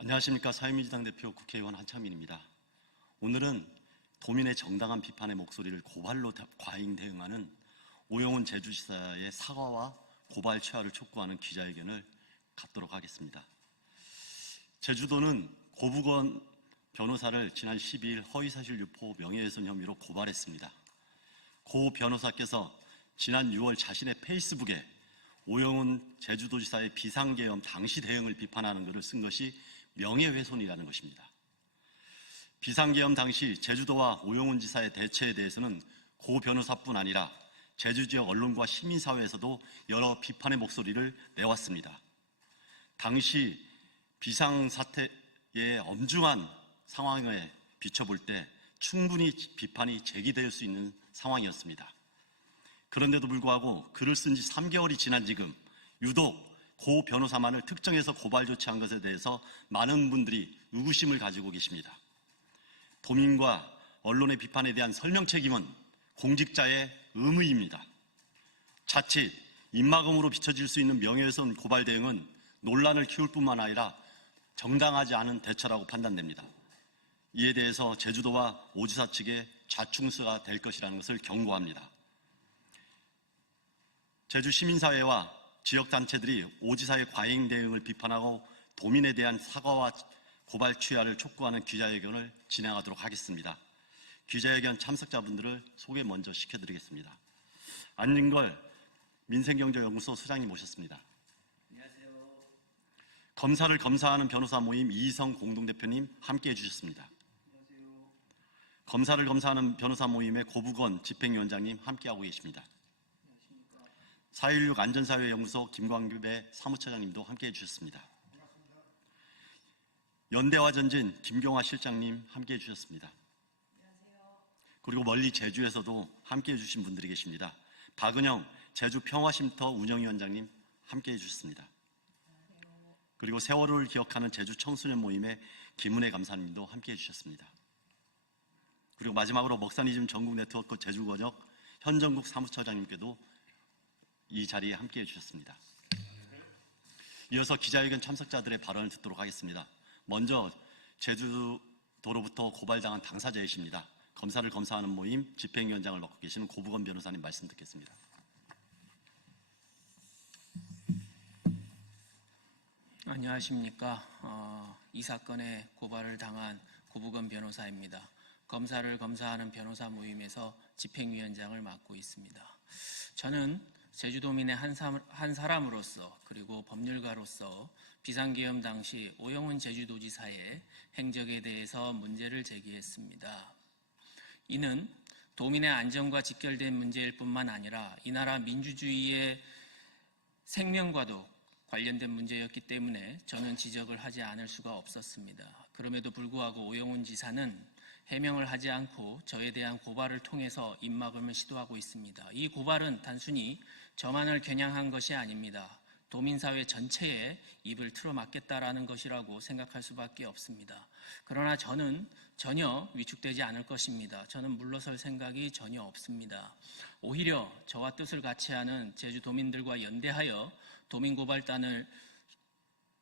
안녕하십니까. 사회민주당 대표 국회의원 한창민입니다. 오늘은 도민의 정당한 비판의 목소리를 고발로 과잉 대응하는 오영훈 제주지사의 사과와 고발 취하를 촉구하는 기자회견을 갖도록 하겠습니다. 제주도는 고부건 변호사를 지난 12일 허위사실 유포 명예훼손 혐의로 고발했습니다. 고 변호사께서 지난 6월 자신의 페이스북에 오영훈 제주도지사의 비상계엄 당시 대응을 비판하는 글을 쓴 것이 명예훼손이라는 것입니다. 비상계엄 당시 제주도와 오영훈 지사의 대처에 대해서는 고 변호사뿐 아니라 제주 지역 언론과 시민사회에서도 여러 비판의 목소리를 내왔습니다. 당시 비상사태의 엄중한 상황에 비춰볼 때 충분히 비판이 제기될 수 있는 상황이었습니다. 그런데도 불구하고 글을 쓴 지 3개월이 지난 지금 유독 고 변호사만을 특정해서 고발 조치한 것에 대해서 많은 분들이 의구심을 가지고 계십니다. 도민과 언론의 비판에 대한 설명 책임은 공직자의 의무입니다. 자칫 입막음으로 비춰질 수 있는 명예훼손 고발 대응은 논란을 키울 뿐만 아니라 정당하지 않은 대처라고 판단됩니다. 이에 대해서 제주도와 오지사 측의 자충수가 될 것이라는 것을 경고합니다. 제주 시민사회와 지역단체들이 오지사의 과잉 대응을 비판하고 도민에 대한 사과와 고발 취하를 촉구하는 기자회견을 진행하도록 하겠습니다. 기자회견 참석자분들을 소개 먼저 시켜드리겠습니다. 안진걸 민생경제연구소 소장님 모셨습니다. 안녕하세요. 검사를 검사하는 변호사 모임 이희성 공동대표님 함께해 주셨습니다. 안녕하세요. 검사를 검사하는 변호사 모임의 고부건 집행위원장님 함께하고 계십니다. 4.16 안전사회연구소 김광규배 사무처장님도 함께해 주셨습니다. 연대화전진 김경화 실장님 함께해 주셨습니다. 안녕하세요. 그리고 멀리 제주에서도 함께해 주신 분들이 계십니다. 박은영 제주평화쉼터 운영위원장님 함께해 주셨습니다. 그리고 세월호를 기억하는 제주 청소년 모임의 김은혜 감사님도 함께해 주셨습니다. 그리고 마지막으로 먹사니즘 전국 네트워크 제주권역 현정국 사무처장님께도 이 자리에 함께해 주셨습니다. 이어서 기자회견 참석자들의 발언을 듣도록 하겠습니다. 먼저 제주도로부터 고발당한 당사자이십니다. 검사를 검사하는 모임 집행위원장을 맡고 계시는 고부건 변호사님 말씀 듣겠습니다. 안녕하십니까. 이 사건에 고발을 당한 고부건 변호사입니다. 검사를 검사하는 변호사 모임에서 집행위원장을 맡고 있습니다. 저는 제주도민의 한 사람으로서 그리고 법률가로서 비상계엄 당시 오영훈 제주도지사의 행적에 대해서 문제를 제기했습니다. 이는 도민의 안전과 직결된 문제일 뿐만 아니라 이 나라 민주주의의 생명과도 관련된 문제였기 때문에 저는 지적을 하지 않을 수가 없었습니다. 그럼에도 불구하고 오영훈 지사는 해명을 하지 않고 저에 대한 고발을 통해서 입막음을 시도하고 있습니다. 이 고발은 단순히 저만을 겨냥한 것이 아닙니다. 도민사회 전체에 입을 틀어막겠다라는 것이라고 생각할 수밖에 없습니다. 그러나 저는 전혀 위축되지 않을 것입니다. 저는 물러설 생각이 전혀 없습니다. 오히려 저와 뜻을 같이 하는 제주도민들과 연대하여 도민고발단을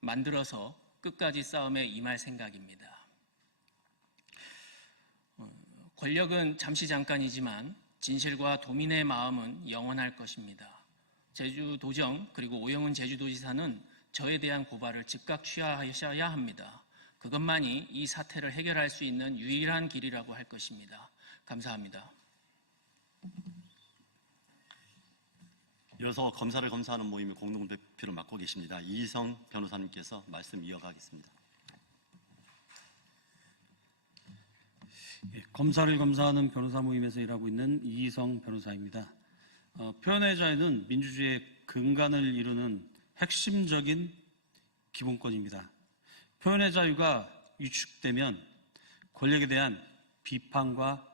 만들어서 끝까지 싸움에 임할 생각입니다. 권력은 잠시 잠깐이지만 진실과 도민의 마음은 영원할 것입니다. 제주도정 그리고 오영훈 제주도지사는 저에 대한 고발을 즉각 취하하셔야 합니다. 그것만이 이 사태를 해결할 수 있는 유일한 길이라고 할 것입니다. 감사합니다. 이어서 검사를 검사하는 모임의 공동대표를 맡고 계십니다. 이희성 변호사님께서 말씀 이어가겠습니다. 검사를 검사하는 변호사 모임에서 일하고 있는 이희성 변호사입니다. 표현의 자유는 민주주의의 근간을 이루는 핵심적인 기본권입니다. 표현의 자유가 위축되면 권력에 대한 비판과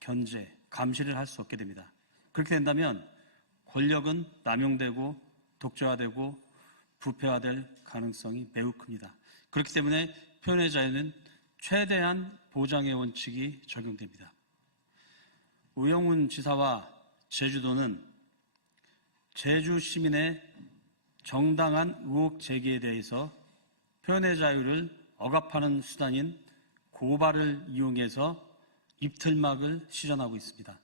견제, 감시를 할 수 없게 됩니다. 그렇게 된다면 권력은 남용되고 독재화되고 부패화될 가능성이 매우 큽니다. 그렇기 때문에 표현의 자유는 최대한 보장의 원칙이 적용됩니다. 오영훈 지사와 제주도는 제주 시민의 정당한 의혹 제기에 대해서 표현의 자유를 억압하는 수단인 고발을 이용해서 입틀막을 시전하고 있습니다.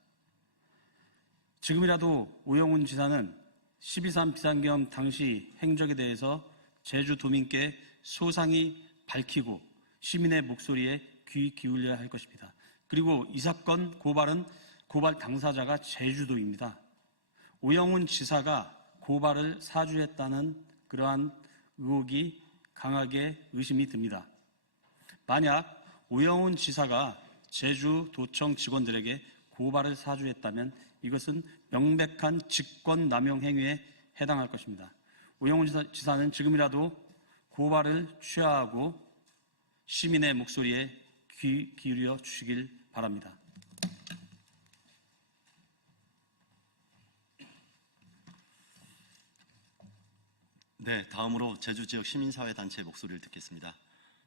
지금이라도 오영훈 지사는 12.3 비상계엄 당시 행적에 대해서 제주도민께 소상히 밝히고 시민의 목소리에 귀 기울여야 할 것입니다. 그리고 이 사건 고발 당사자가 제주도입니다. 오영훈 지사가 고발을 사주했다는 그러한 의혹이 강하게 의심이 듭니다. 만약 오영훈 지사가 제주도청 직원들에게 고발을 사주했다면 이것은 명백한 직권남용 행위에 해당할 것입니다. 오영훈 지사는 지금이라도 고발을 취하하고 시민의 목소리에 귀 기울여 주시길 바랍니다. 네, 다음으로 제주 지역 시민사회단체 목소리를 듣겠습니다.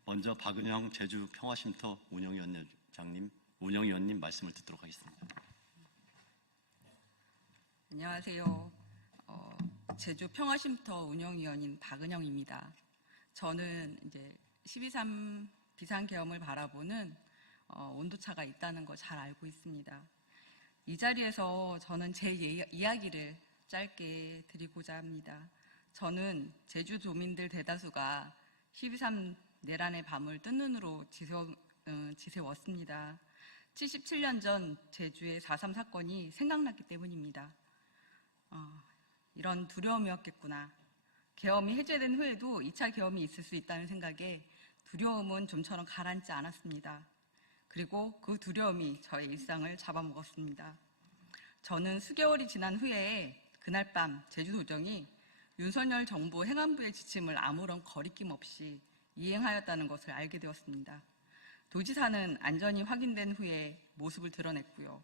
먼저 박은영 제주 평화쉼터 운영위원님 말씀을 듣도록 하겠습니다. 안녕하세요. 제주 평화쉼터 운영위원인 박은영입니다. 저는 이제 12.3 비상계엄을 바라보는 온도차가 있다는 거 잘 알고 있습니다. 이 자리에서 저는 제 이야기를 짧게 드리고자 합니다. 저는 제주도민들 대다수가 12.3 내란의 밤을 뜬 눈으로 지새웠습니다. 77년 전 제주의 4.3 사건이 생각났기 때문입니다. 이런 두려움이었겠구나. 계엄이 해제된 후에도 2차 계엄이 있을 수 있다는 생각에 두려움은 좀처럼 가라앉지 않았습니다. 그리고 그 두려움이 저의 일상을 잡아먹었습니다. 저는 수개월이 지난 후에 그날 밤 제주도정이 윤석열 정부 행안부의 지침을 아무런 거리낌 없이 이행하였다는 것을 알게 되었습니다. 도지사는 안전이 확인된 후에 모습을 드러냈고요.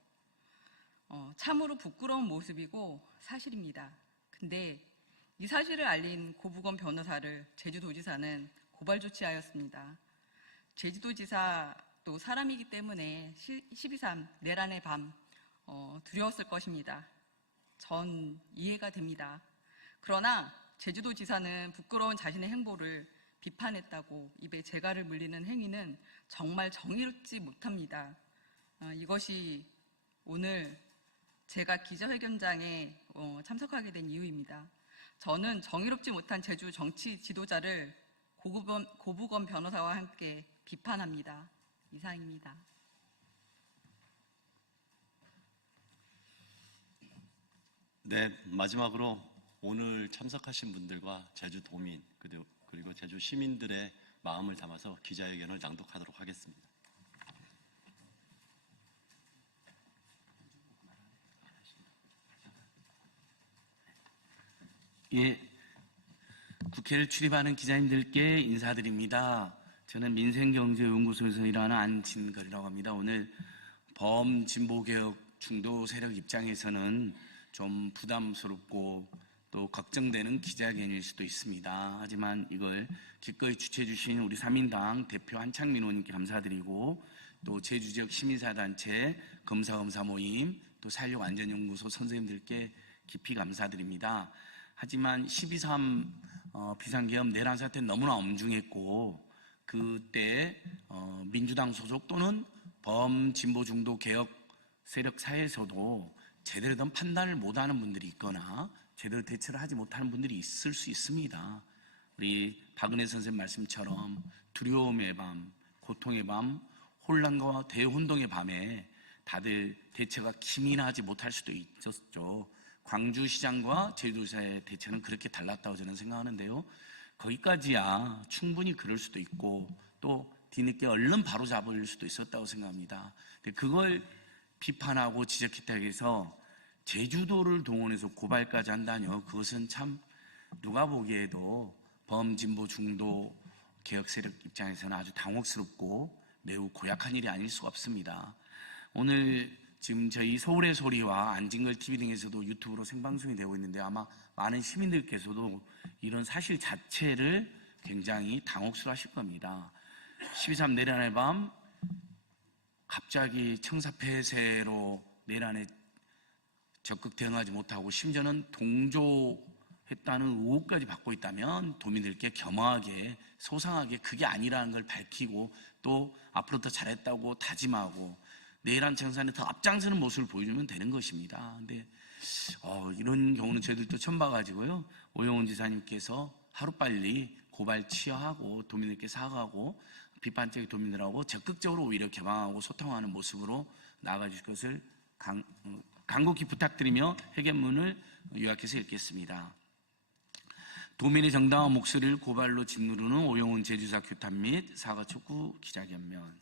참으로 부끄러운 모습이고 사실입니다. 근데 이 사실을 알린 고부건 변호사를 제주도지사는 고발 조치하였습니다. 제주도지사도 사람이기 때문에 12.3 내란의 밤 두려웠을 것입니다. 전 이해가 됩니다. 그러나 제주도지사는 부끄러운 자신의 행보를 비판했다고 입에 재갈을 물리는 행위는 정말 정의롭지 못합니다. 이것이 오늘 제가 기자회견장에 참석하게 된 이유입니다. 저는 정의롭지 못한 제주 정치 지도자를 고부건 변호사와 함께 비판합니다. 이상입니다. 네, 마지막으로 오늘 참석하신 분들과 제주도민 그리고 제주 시민들의 마음을 담아서 기자회견을 낭독하도록 하겠습니다. 예, 국회를 출입하는 기자님들께 인사드립니다. 저는 민생경제연구소에서 일하는 안진걸이라고 합니다. 오늘 범진보개혁 중도 세력 입장에서는 좀 부담스럽고 또 걱정되는 기자회견일 수도 있습니다. 하지만 이걸 기꺼이 주최해 주신 우리 3인당 대표 한창민 의원님께 감사드리고 또 제주지역 시민사단체 검사 모임 또 살려안전연구소 선생님들께 깊이 감사드립니다. 하지만 12.3 비상계엄 내란 사태는 너무나 엄중했고 그때 민주당 소속 또는 범진보 중도 개혁 세력 사이에서도 제대로 된 판단을 못하는 분들이 있거나 제대로 대처를 하지 못하는 분들이 있을 수 있습니다. 우리 박은혜 선생님 말씀처럼 두려움의 밤, 고통의 밤, 혼란과 대혼동의 밤에 다들 대처가 기민하지 못할 수도 있었죠. 광주시장과 제주도지사의 대처는 그렇게 달랐다고 저는 생각하는데요. 거기까지야 충분히 그럴 수도 있고 또 뒤늦게 얼른 바로잡을 수도 있었다고 생각합니다. 근데 그걸 비판하고 지적했다고 해서 제주도를 동원해서 고발까지 한다뇨. 그것은 참 누가 보기에도 범진보 중도 개혁 세력 입장에서는 아주 당혹스럽고 매우 고약한 일이 아닐 수가 없습니다. 오늘 지금 저희 서울의 소리와 안진걸 TV 등에서도 유튜브로 생방송이 되고 있는데 아마 많은 시민들께서도 이런 사실 자체를 굉장히 당혹스러워하실 겁니다. 12.3 내란의 밤 갑자기 청사폐쇄로 내란에 적극 대응하지 못하고 심지어는 동조해 했다는 의혹까지 받고 있다면 도민들께 겸허하게 소상하게 그게 아니라는 걸 밝히고 또 앞으로 더 잘했다고 다짐하고 내일 한 청산에 더 앞장서는 모습을 보여주면 되는 것입니다. 근데 이런 경우는 저희들도 처음 봐가지고요. 오영훈 지사님께서 하루빨리 고발 취하하고 도민들께 사과하고 비판적인 도민들하고 적극적으로 오히려 개방하고 소통하는 모습으로 나아가 주실 것을 간곡히 부탁드리며 회견문을 요약해서 읽겠습니다. 도민의 정당한 목소리를 고발로 짓누르는 오영훈 제주사 규탄 및 사과 촉구 기자견면.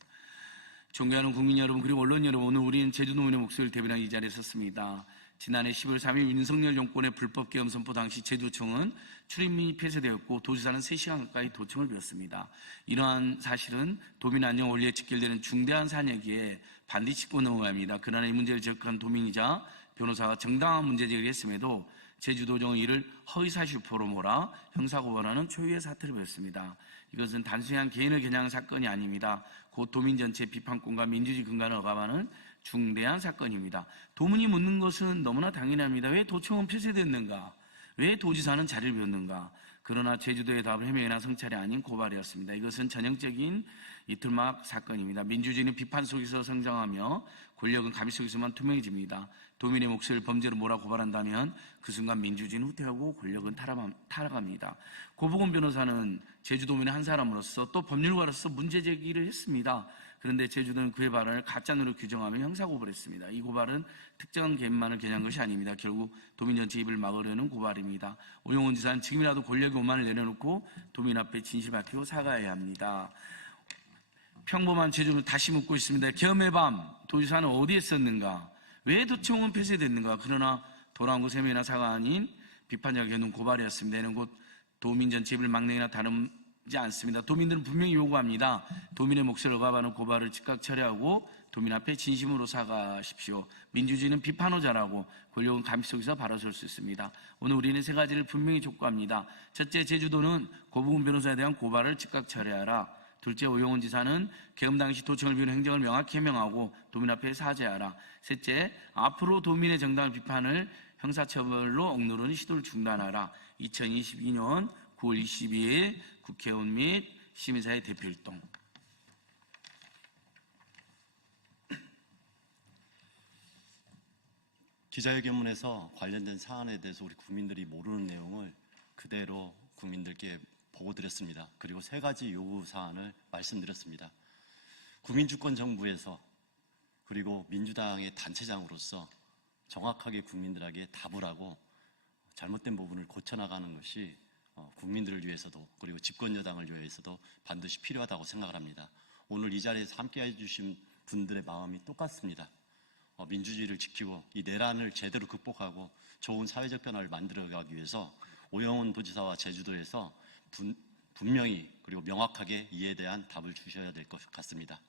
존경하는 국민 여러분 그리고 언론 여러분, 오늘 우리는 제주도민의 목소리를 대변하는 이 자리에 섰습니다. 지난해 10월 3일 윤석열 정권의 불법 계엄 선포 당시 제주도청은 출입문이 폐쇄되었고 도지사는 3시간 가까이 도청을 비웠습니다. 이러한 사실은 도민 안녕 원리에 직결되는 중대한 사안이기에 반드시 짚고 넘어갑니다. 그러나 이 문제를 지적한 도민이자 변호사가 정당한 문제 제기를 했음에도 제주도정은 이를 허위사실포로 몰아 형사고발하는 초유의 사태를 벌였습니다. 이것은 단순히 한 개인을 겨냥한 사건이 아닙니다. 곧 도민 전체 비판권과 민주주의 근간을 억압하는 중대한 사건입니다. 도민이 묻는 것은 너무나 당연합니다. 왜 도청은 폐쇄됐는가? 왜 도지사는 자리를 비웠는가? 그러나 제주도의 답은 해명이나 성찰이 아닌 고발이었습니다. 이것은 전형적인 이틀막 사건입니다. 민주주의는 비판 속에서 성장하며 권력은 가비 속에서만 투명해집니다. 도민의 목소리를 범죄로 몰아 고발한다면 그 순간 민주주의는 후퇴하고 권력은 타락합니다. 고복원 변호사는 제주도민의 한 사람으로서 또 법률가로서 문제 제기를 했습니다. 그런데 제주도는 그의 발언을 가짜누로 규정하며 형사고발했습니다. 이 고발은 특정한 개인만을 겨냥한 것이 아닙니다. 결국 도민 전체 입을 막으려는 고발입니다. 오영훈 지사는 지금이라도 권력의 오만을 내려놓고 도민 앞에 진실 밝히고 사과해야 합니다. 평범한 제주를 다시 묻고 있습니다. 계엄의 밤 도지사는 어디에 있었는가? 왜 도청은 폐쇄됐는가? 그러나 돌아온 것 세명이나 사과 아닌 비판적 견동 고발이었습니다. 이는 곧 도민 전체 입을 막내이나 다름지 않습니다. 도민들은 분명히 요구합니다. 도민의 목소리를 억압하는 고발을 즉각 처리하고 도민 앞에 진심으로 사과하십시오. 민주주의는 비판을 잘하고 권력은 감시 속에서 바로설 수 있습니다. 오늘 우리는 세 가지를 분명히 촉구합니다. 첫째, 제주도는 고복원 변호사에 대한 고발을 즉각 처리하라. 둘째, 오영훈 지사는 계엄 당시 도청을 비운 행정을 명확히 해명하고 도민 앞에 사죄하라. 셋째, 앞으로 도민의 정당한 비판을 형사처벌로 억누르는 시도를 중단하라. 2022년 9월 22일 국회의원 및 시민사회 대표일동. 기자회견문에서 관련된 사안에 대해서 우리 국민들이 모르는 내용을 그대로 국민들께 보고드렸습니다. 그리고 세 가지 요구 사안을 말씀드렸습니다. 국민주권 정부에서 그리고 민주당의 단체장으로서 정확하게 국민들에게 답을 하고 잘못된 부분을 고쳐나가는 것이 국민들을 위해서도 그리고 집권 여당을 위해서도 반드시 필요하다고 생각을 합니다. 오늘 이 자리에서 함께해 주신 분들의 마음이 똑같습니다. 민주주의를 지키고 이 내란을 제대로 극복하고 좋은 사회적 변화를 만들어가기 위해서 오영훈 도지사와 제주도에서 분명히 그리고 명확하게 이에 대한 답을 주셔야 될 것 같습니다.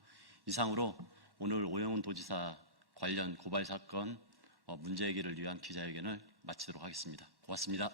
이상으로 오늘 오영훈 도지사 관련 고발 사건 문제 해결을 위한 기자회견을 마치도록 하겠습니다. 고맙습니다.